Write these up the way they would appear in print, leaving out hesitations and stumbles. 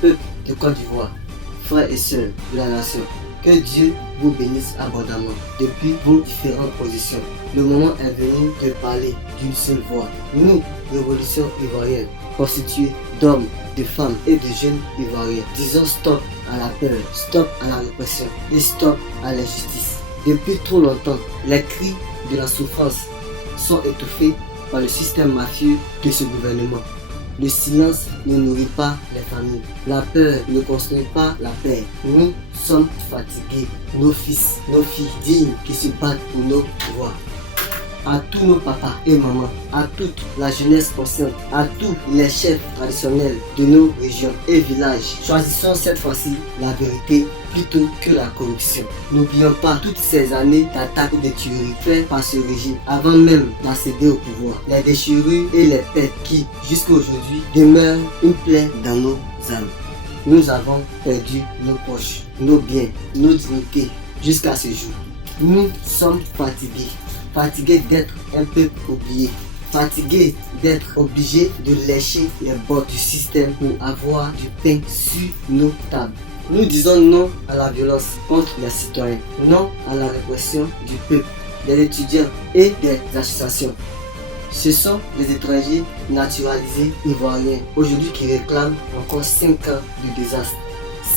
peuple de Côte d'Ivoire, frères et sœurs de la nation, que Dieu vous bénisse abondamment depuis vos différentes positions. Le moment est venu de parler d'une seule voix. Nous, Révolution ivoirienne, constituée d'hommes, de femmes et de jeunes ivoiriens, disons stop à la peur, stop à la répression et stop à l'injustice. Depuis trop longtemps, les cris de la souffrance sont étouffés par le système mafieux de ce gouvernement. Le silence ne nourrit pas les familles. La peur ne construit pas la paix. Nous sommes fatigués. Nos fils, nos filles dignes qui se battent pour nos droits. À tous nos papas et mamans, à toute la jeunesse consciente, à tous les chefs traditionnels de nos régions et villages, choisissons cette fois-ci la vérité plutôt que la corruption. N'oublions pas toutes ces années d'attaques et de tueries faites par ce régime avant même d'accéder au pouvoir. Les déchirures et les pertes qui, jusqu'à aujourd'hui, demeurent une plaie dans nos âmes. Nous avons perdu nos proches, nos biens, nos dignités jusqu'à ce jour. Nous sommes fatigués d'être un peuple oublié, fatigués d'être obligés de lécher les bords du système pour avoir du pain sur nos tables. Nous disons non à la violence contre les citoyens, non à la répression du peuple, des étudiants et des associations. Ce sont les étrangers naturalisés ivoiriens aujourd'hui qui réclament encore 5 ans de désastre,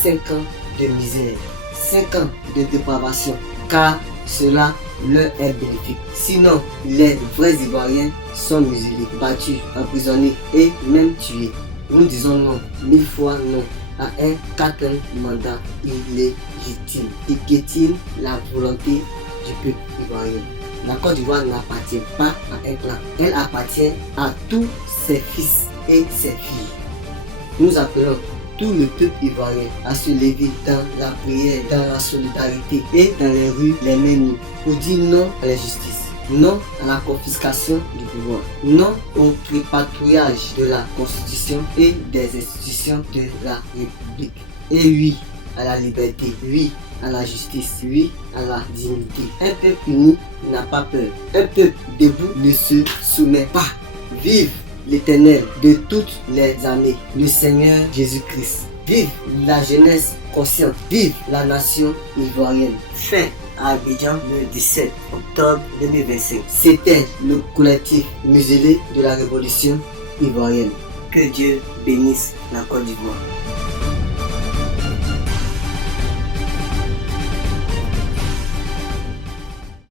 5 ans de misère, 5 ans de dépravation, car cela leur est bénéfique. Sinon, les vrais Ivoiriens sont muselés, battus, emprisonnés et même tués. Nous disons non, 1000 fois non à un 4 mandat illégitime qui piétine la volonté du peuple ivoirien. La Côte d'Ivoire n'appartient pas à un clan, elle appartient à tous ses fils et ses filles. Nous appelons tout le peuple ivoirien à se lever dans la prière, dans la solidarité et dans les rues les mains nues pour dire non à l'injustice, non à la confiscation du pouvoir, non au tripatouillage de la Constitution et des institutions de la République. Et oui à la liberté, oui à la justice, oui à la dignité. Un peuple uni n'a pas peur, un peuple debout ne se soumet pas. Vive l'Éternel de toutes les années, le Seigneur Jésus-Christ. Vive la jeunesse consciente, vive la nation ivoirienne. Fin à Abidjan le 17 octobre 2025. C'était le collectif muselé de la Révolution ivoirienne. Que Dieu bénisse la Côte d'Ivoire.